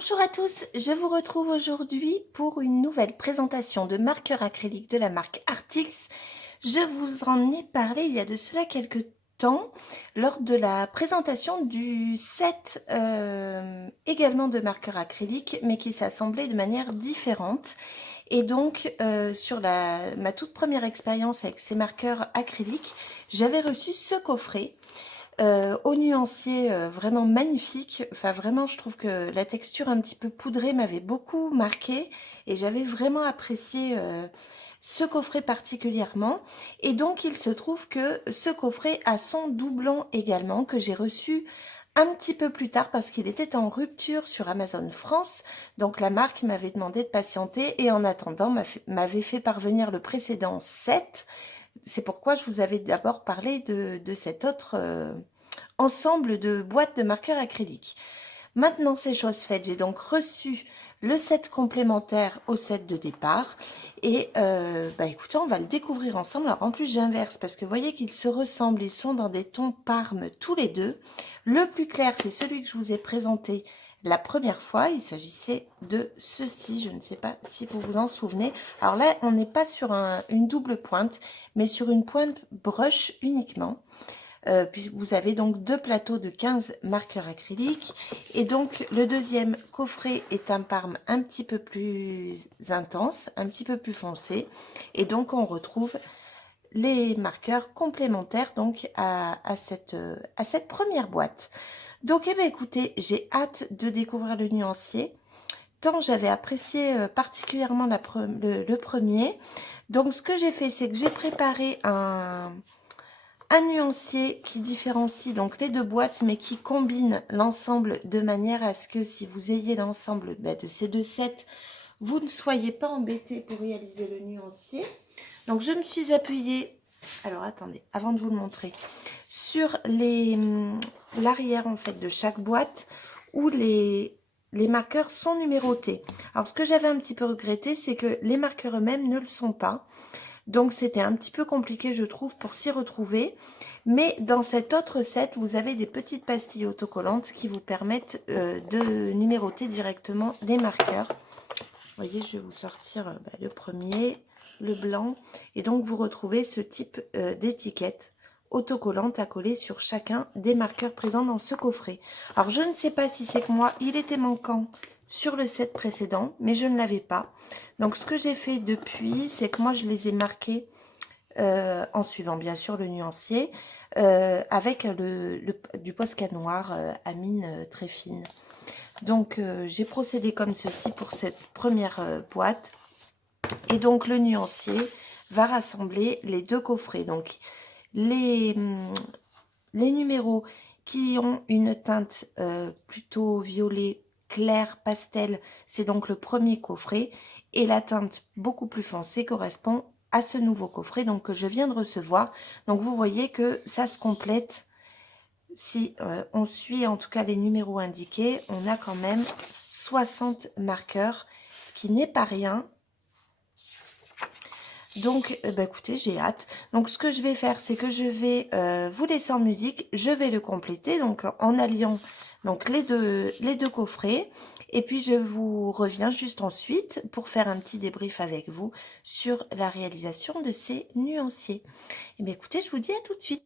Bonjour à tous, je vous retrouve aujourd'hui pour une nouvelle présentation de marqueurs acryliques de la marque Artix. Je vous en ai parlé il y a de cela quelques temps lors de la présentation du set également de marqueurs acryliques mais qui s'assemblait de manière différente. Et donc sur ma toute première expérience avec ces marqueurs acryliques, j'avais reçu ce coffret au nuancier vraiment magnifique. Enfin vraiment, je trouve que la texture un petit peu poudrée m'avait beaucoup marqué et j'avais vraiment apprécié ce coffret particulièrement. Et donc il se trouve que ce coffret a son doublon également que j'ai reçu un petit peu plus tard parce qu'il était en rupture sur Amazon France. Donc la marque m'avait demandé de patienter et en attendant m'avait fait parvenir le précédent set. C'est pourquoi je vous avais d'abord parlé de cet autre ensemble de boîtes de marqueurs acryliques. Maintenant, c'est chose faite. J'ai donc reçu le set complémentaire au set de départ. Et écoutez, on va le découvrir ensemble. Alors en plus, j'inverse parce que vous voyez qu'ils se ressemblent. Ils sont dans des tons parme tous les deux. Le plus clair, c'est celui que je vous ai présenté la première fois. Il s'agissait de ceci. Je ne sais pas si vous vous en souvenez. Alors là, on n'est pas sur une double pointe, mais sur une pointe brush uniquement. Puis vous avez donc deux plateaux de 15 marqueurs acryliques. Et donc le deuxième coffret est un parme un petit peu plus intense, un petit peu plus foncé. Et donc on retrouve les marqueurs complémentaires donc à cette première boîte. Donc eh bien, écoutez, j'ai hâte de découvrir le nuancier. Tant j'avais apprécié particulièrement le premier. Donc ce que j'ai fait, c'est que j'ai préparé un nuancier qui différencie donc les deux boîtes, mais qui combine l'ensemble de manière à ce que si vous ayez l'ensemble de ces deux sets, vous ne soyez pas embêté pour réaliser le nuancier. Donc je me suis appuyée, alors attendez, avant de vous le montrer, sur l'arrière en fait de chaque boîte où les marqueurs sont numérotés. Alors ce que j'avais un petit peu regretté, c'est que les marqueurs eux-mêmes ne le sont pas. Donc c'était un petit peu compliqué, je trouve, pour s'y retrouver. Mais dans cet autre set, vous avez des petites pastilles autocollantes qui vous permettent de numéroter directement les marqueurs. Vous voyez, je vais vous sortir le premier, le blanc. Et donc vous retrouvez ce type d'étiquette autocollante à coller sur chacun des marqueurs présents dans ce coffret. Alors je ne sais pas si c'est que moi, il était manquant sur le set précédent, mais je ne l'avais pas. Donc ce que j'ai fait depuis, c'est que moi je les ai marqués en suivant bien sûr le nuancier avec du Posca noir à mine très fine. Donc j'ai procédé comme ceci pour cette première boîte. Et donc le nuancier va rassembler les deux coffrets. Donc les numéros qui ont une teinte plutôt violet clair pastel, c'est donc le premier coffret. Et la teinte beaucoup plus foncée correspond à ce nouveau coffret donc que je viens de recevoir. Donc vous voyez que ça se complète. Si on suit en tout cas les numéros indiqués, on a quand même 60 marqueurs, ce qui n'est pas rien. Donc, écoutez, j'ai hâte. Donc, ce que je vais faire, c'est que je vais vous laisser en musique. Je vais le compléter, donc en alliant donc les deux coffrets. Et puis, je vous reviens juste ensuite pour faire un petit débrief avec vous sur la réalisation de ces nuanciers. Et bien, écoutez, je vous dis à tout de suite.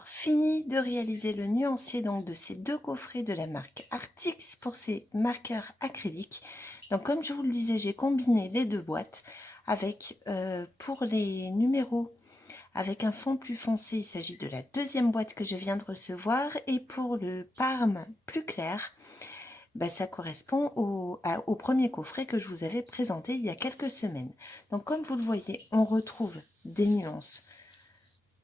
avoir fini de réaliser le nuancier donc de ces deux coffrets de la marque Artix pour ces marqueurs acryliques. Donc comme je vous le disais, j'ai combiné les deux boîtes avec pour les numéros avec un fond plus foncé, il s'agit de la deuxième boîte que je viens de recevoir, et pour le Parme plus clair, ça correspond au premier coffret que je vous avais présenté il y a quelques semaines. Donc comme vous le voyez, on retrouve des nuances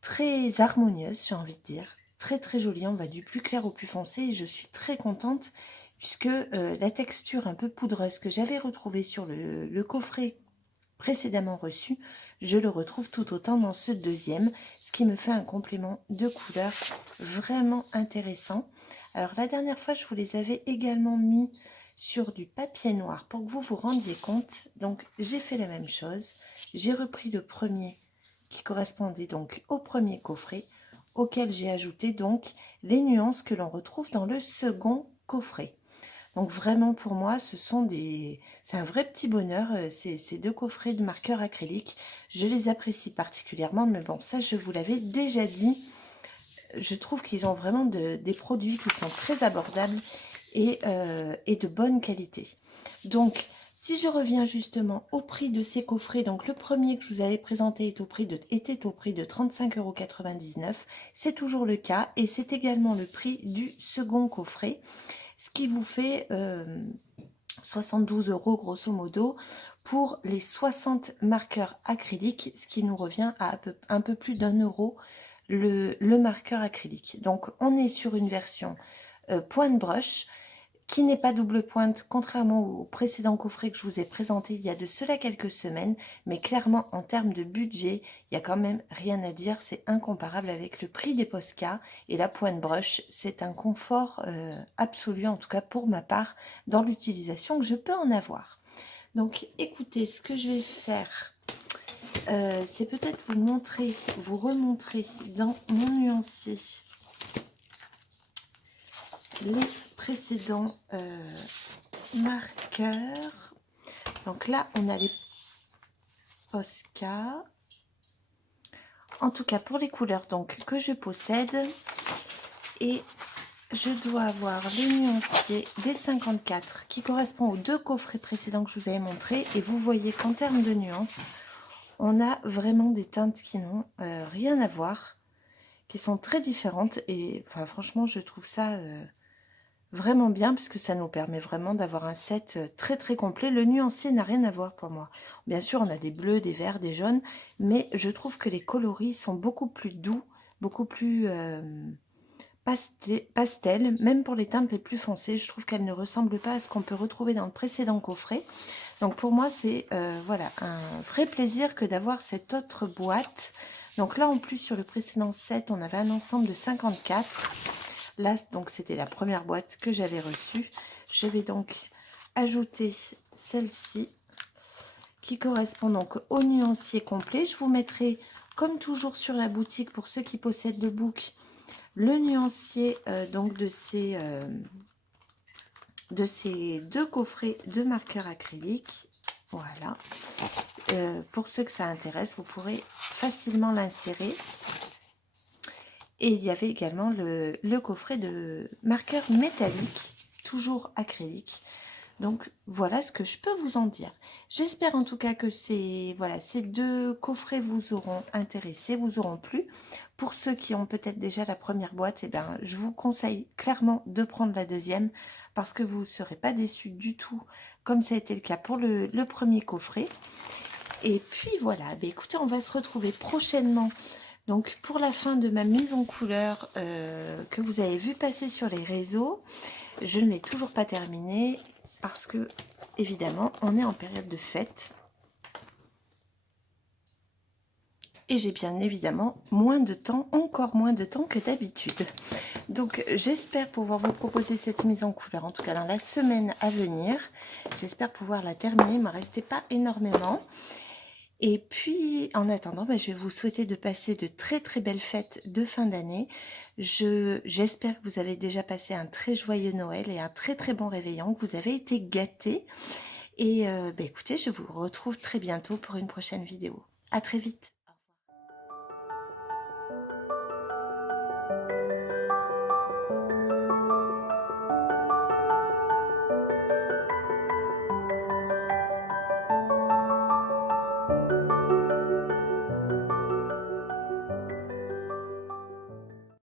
très harmonieuses, j'ai envie de dire, très très jolies. On va du plus clair au plus foncé et je suis très contente puisque la texture un peu poudreuse que j'avais retrouvée sur le coffret précédemment reçu, je le retrouve tout autant dans ce deuxième, ce qui me fait un complément de couleur vraiment intéressant. Alors la dernière fois, je vous les avais également mis sur du papier noir pour que vous vous rendiez compte. Donc j'ai fait la même chose. J'ai repris le premier qui correspondait donc au premier coffret, auquel j'ai ajouté donc les nuances que l'on retrouve dans le second coffret. Donc vraiment pour moi, c'est un vrai petit bonheur, ces deux coffrets de marqueurs acryliques. Je les apprécie particulièrement, mais bon, ça je vous l'avais déjà dit. Je trouve qu'ils ont vraiment des produits qui sont très abordables et de bonne qualité. Donc, si je reviens justement au prix de ces coffrets, donc le premier que je vous avais présenté était au prix de 35,99 €. C'est toujours le cas et c'est également le prix du second coffret, ce qui vous fait 72 € grosso modo pour les 60 marqueurs acryliques, ce qui nous revient à un peu plus d'1 € le marqueur acrylique. Donc on est sur une version pointe brush qui n'est pas double pointe, contrairement au précédent coffret que je vous ai présenté il y a de cela quelques semaines, mais clairement en termes de budget, il n'y a quand même rien à dire, c'est incomparable avec le prix des Posca, et la pointe brush, c'est un confort absolu, en tout cas pour ma part, dans l'utilisation que je peux en avoir. Donc écoutez, ce que je vais faire, c'est peut-être vous remontrer dans mon nuancier les précédents marqueurs. Donc là, on a les Posca. En tout cas, pour les couleurs donc que je possède, et je dois avoir le nuancier des 54 qui correspond aux deux coffrets précédents que je vous avais montré. Et vous voyez qu'en termes de nuances, on a vraiment des teintes qui n'ont rien à voir, qui sont très différentes. Et enfin, franchement, je trouve ça vraiment bien, puisque ça nous permet vraiment d'avoir un set très très complet. Le nuancier n'a rien à voir pour moi. Bien sûr, on a des bleus, des verts, des jaunes, mais je trouve que les coloris sont beaucoup plus doux, beaucoup plus pastel, même pour les teintes les plus foncées. Je trouve qu'elles ne ressemblent pas à ce qu'on peut retrouver dans le précédent coffret. Donc pour moi, c'est voilà, un vrai plaisir que d'avoir cette autre boîte. Donc là, en plus, sur le précédent set, on avait un ensemble de 54. Là, donc c'était la première boîte que j'avais reçue. Je vais donc ajouter celle-ci qui correspond donc au nuancier complet. Je vous mettrai, comme toujours sur la boutique, pour ceux qui possèdent le book, le nuancier donc de ces deux coffrets de marqueurs acryliques. Voilà. Pour ceux que ça intéresse, vous pourrez facilement l'insérer. Et il y avait également le coffret de marqueurs métalliques, toujours acryliques. Donc voilà ce que je peux vous en dire. J'espère en tout cas que ces deux coffrets vous auront intéressé, vous auront plu. Pour ceux qui ont peut-être déjà la première boîte, je vous conseille clairement de prendre la deuxième, parce que vous ne serez pas déçus du tout, comme ça a été le cas pour le premier coffret. Et puis voilà, écoutez, on va se retrouver prochainement. Donc pour la fin de ma mise en couleur que vous avez vu passer sur les réseaux, je ne l'ai toujours pas terminée parce que évidemment on est en période de fête et j'ai bien évidemment moins de temps, encore moins de temps que d'habitude. Donc j'espère pouvoir vous proposer cette mise en couleur, en tout cas dans la semaine à venir. J'espère pouvoir la terminer, il ne m'en restait pas énormément. Et puis, en attendant, je vais vous souhaiter de passer de très très belles fêtes de fin d'année. J'espère que vous avez déjà passé un très joyeux Noël et un très très bon réveillon, que vous avez été gâtés. Et écoutez, je vous retrouve très bientôt pour une prochaine vidéo. À très vite.